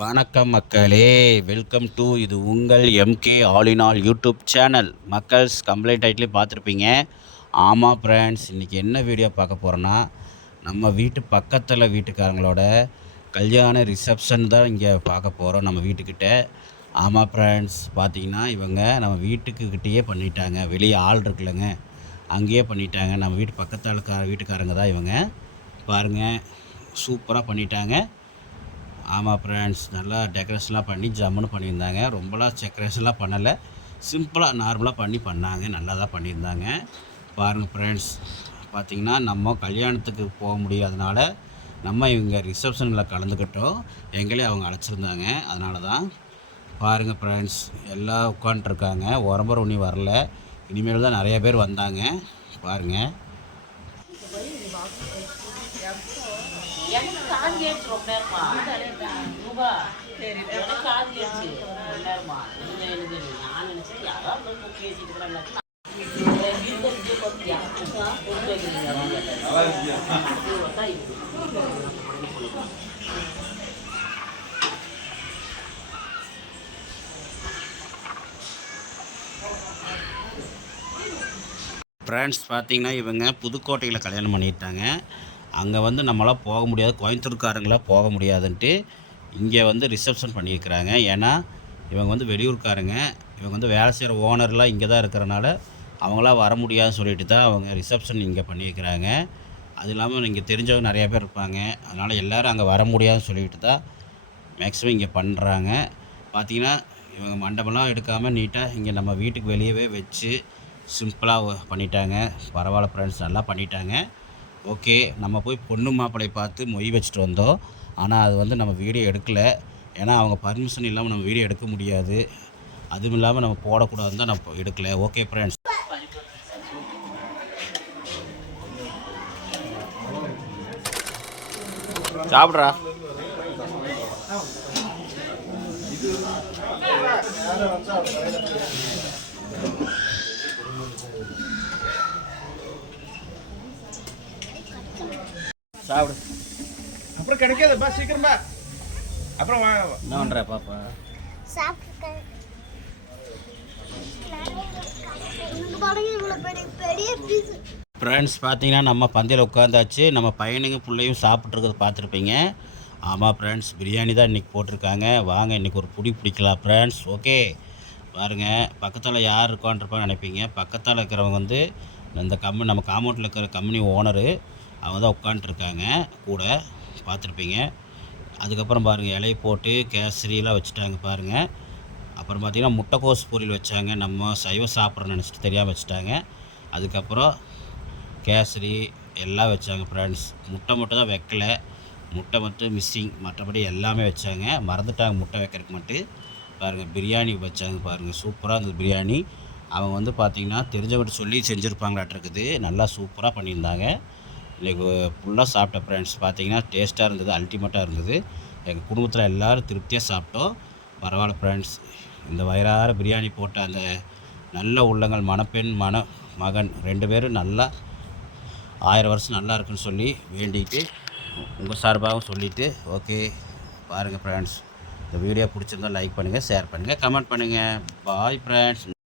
வணக்கம் மக்களே. Welcome to இது உங்கள் MK all in all YouTube channel மக்கள்ஸ் complaint டைட்டிலே பார்த்துருப்பீங்க. ஆமாம் ஃப்ரெண்ட்ஸ் இன்றைக்கி என்ன வீடியோ பார்க்க போகிறோன்னா நம்ம வீட்டு பக்கத்தில் வீட்டுக்காரங்களோட கல்யாண ரிசப்ஷன் தான் இங்கே பார்க்க போகிறோம் நம்ம வீட்டுக்கிட்ட. ஆமாம் ஃப்ரெண்ட்ஸ் பார்த்தீங்கன்னா இவங்க நம்ம வீட்டுக்கு கிட்டேயே பண்ணிட்டாங்க. வெளியே ஆள் இருக்குல்லங்க. அங்கேயே பண்ணிட்டாங்க. நம்ம வீட்டு பக்கத்தால் வீட்டுக்காரங்க தான் இவங்க. பாருங்கள் சூப்பராக பண்ணிட்டாங்க. ஆமாம் ஃப்ரெண்ட்ஸ் நல்லா டெக்கரேஷன்லாம் பண்ணி ஜம்முன்னு பண்ணியிருந்தாங்க. ரொம்பலாம் டெக்கரேஷன்லாம் பண்ணலை. சிம்பிளாக நார்மலாக பண்ணி பண்ணாங்க. நல்லா தான் பண்ணியிருந்தாங்க. பாருங்கள் ஃப்ரெண்ட்ஸ் பார்த்திங்கன்னா நம்ம கல்யாணத்துக்கு போக முடியாதனால நம்ம இவங்க ரிசப்ஷனில் கலந்துக்கிட்டோம். எங்களே அவங்க அழைச்சிருந்தாங்க. அதனால தான் பாருங்கள் ஃப்ரெண்ட்ஸ் எல்லாம் உட்காண்ட்ருக்காங்க உரம்பரம் ஒன்றும் வரல. இனிமேல் தான் நிறைய பேர் வந்தாங்க. பாருங்கள் எனக்கு ரொம்ப நேரமா. ரூபா எனக்கு ரொம்ப நேரமா. எனக்கு நான் நினைச்சேன் யாராவது வந்து பேசிட்டு ஃப்ரெண்ட்ஸ் பார்த்தீங்கன்னா இவங்க புதுக்கோட்டையில் கல்யாணம் பண்ணிட்டாங்க. அங்கே வந்து நம்மளால் போக முடியாது. கோயம்புத்தூர்காரங்களாம் போக முடியாதுன்ட்டு இங்கே வந்து ரிசப்ஷன் பண்ணியிருக்கிறாங்க. ஏன்னா இவங்க வந்து வெளியூர்காரங்க. இவங்க வந்து வேலை செய்கிற ஓனர்லாம் இங்கே தான் இருக்கிறனால அவங்களாம் வர முடியாதுன்னு சொல்லிட்டு தான் அவங்க ரிசப்ஷன் இங்கே பண்ணியிருக்கிறாங்க. அது இல்லாமல் இங்கே தெரிஞ்சவங்க நிறையா பேர் இருப்பாங்க. அதனால் எல்லோரும் அங்கே வர முடியாதுன்னு சொல்லிட்டு தான் மேக்ஸிமம் இங்கே பண்ணுறாங்க பார்த்திங்கன்னா இவங்க மண்டபம்லாம் எடுக்காமல் நீட்டாக இங்கே நம்ம வீட்டுக்கு வெளியவே வச்சு சிம்பிளாக பண்ணிட்டாங்க. பரவாயில்ல ஃப்ரெண்ட்ஸ் நல்லா பண்ணிட்டாங்க. ஓகே நம்ம போய் பொண்ணு மாப்பிள்ளையை பார்த்து மொய் வச்சுட்டு வந்தோம். ஆனால் அது வந்து நம்ம வீடியோ எடுக்கலை. ஏன்னா அவங்க பர்மிஷன் இல்லாமல் நம்ம வீடியோ எடுக்க முடியாது. அதுவும் இல்லாமல் நம்ம போடக்கூடாதுன்னு தான் நம்ம எடுக்கலை. ஓகே ஃப்ரெண்ட்ஸ் சாப்பிட்றா. சாப்பிடு. அப்புறம் கிடைக்காதுப்பா சீக்கிரமா அப்புறம் வாங்க என்ன பண்ணுற பாப்பா? சாப்பிட்டுருக்கேன். உனக்கு பாருங்க இவ்வளோ பெரிய பெரிய பீஸ் ஃப்ரெண்ட்ஸ் பார்த்தீங்கன்னா நம்ம பந்தியில் உட்காந்தாச்சு நம்ம பையனுங்க பிள்ளையும் சாப்பிட்ருக்கிறது பார்த்துருப்பீங்க. ஆமாம் ஃப்ரெண்ட்ஸ் பிரியாணி தான் இன்றைக்கி போட்டிருக்காங்க. வாங்க இன்றைக்கி ஒரு புடி பிடிக்கலாம் ஃப்ரெண்ட்ஸ் ஓகே பாருங்கள் பக்கத்தில் யார் உட்காந்துருப்பான்னு நினைப்பீங்க. பக்கத்தில் இருக்கிறவங்க வந்து இந்த கம்பெனி நம்ம காமௌண்டில் இருக்கிற கம்பெனி ஓனரு அவங்க தான் உட்காண்ட்ருக்காங்க கூட பார்த்துருப்பீங்க. அதுக்கப்புறம் பாருங்கள் இலையை போட்டு கேசரிலாம் வச்சுட்டாங்க பாருங்கள் அப்புறம் பார்த்திங்கன்னா முட்டைக்கோஸ் பொரியல் வச்சாங்க. நம்ம சைவம் சாப்பிட்றோன்னு நினச்சிட்டு தெரியாமல் வச்சுட்டாங்க. அதுக்கப்புறம் கேசரி எல்லாம் வச்சாங்க ஃப்ரெண்ட்ஸ் முட்டை மட்டும் தான் வைக்கல. முட்டை மட்டும் மிஸ்ஸிங் மற்றபடி எல்லாமே வச்சாங்க. மறந்துட்டாங்க முட்டை வைக்கிறதுக்கு மட்டும். பாருங்கள் பிரியாணி வச்சாங்க பாருங்கள் சூப்பராக இருந்தது பிரியாணி. அவங்க வந்து பார்த்திங்கன்னா தெரிஞ்சவர்கிட்ட சொல்லி செஞ்சுருப்பாங்களாட்டிருக்குது. நல்லா சூப்பராக பண்ணியிருந்தாங்க. இன்றைக்கி ஃபுல்லாக சாப்பிட்ட ஃப்ரெண்ட்ஸ் பார்த்திங்கன்னா டேஸ்ட்டாக இருந்தது அல்டிமேட்டாக இருந்தது. எங்கள் குடும்பத்தில் எல்லோரும் திருப்தியாக சாப்பிட்டோம். பரவாயில்ல ஃப்ரெண்ட்ஸ் இந்த வயிறார பிரியாணி போட்ட அந்த நல்ல உள்ளங்கள் மணப்பெண் மன மகன் ரெண்டு பேரும் நல்லா ஆயிரம் வருஷம் நல்லா இருக்குன்னு சொல்லி வேண்டிட்டு உங்கள் சார்பாகவும் சொல்லிவிட்டு ஓகே பாருங்கள் ஃப்ரெண்ட்ஸ் இந்த வீடியோ பிடிச்சிருந்தா லைக் பண்ணுங்கள் ஷேர் பண்ணுங்கள் கமெண்ட் பண்ணுங்கள் பாய் ஃப்ரெண்ட்ஸ்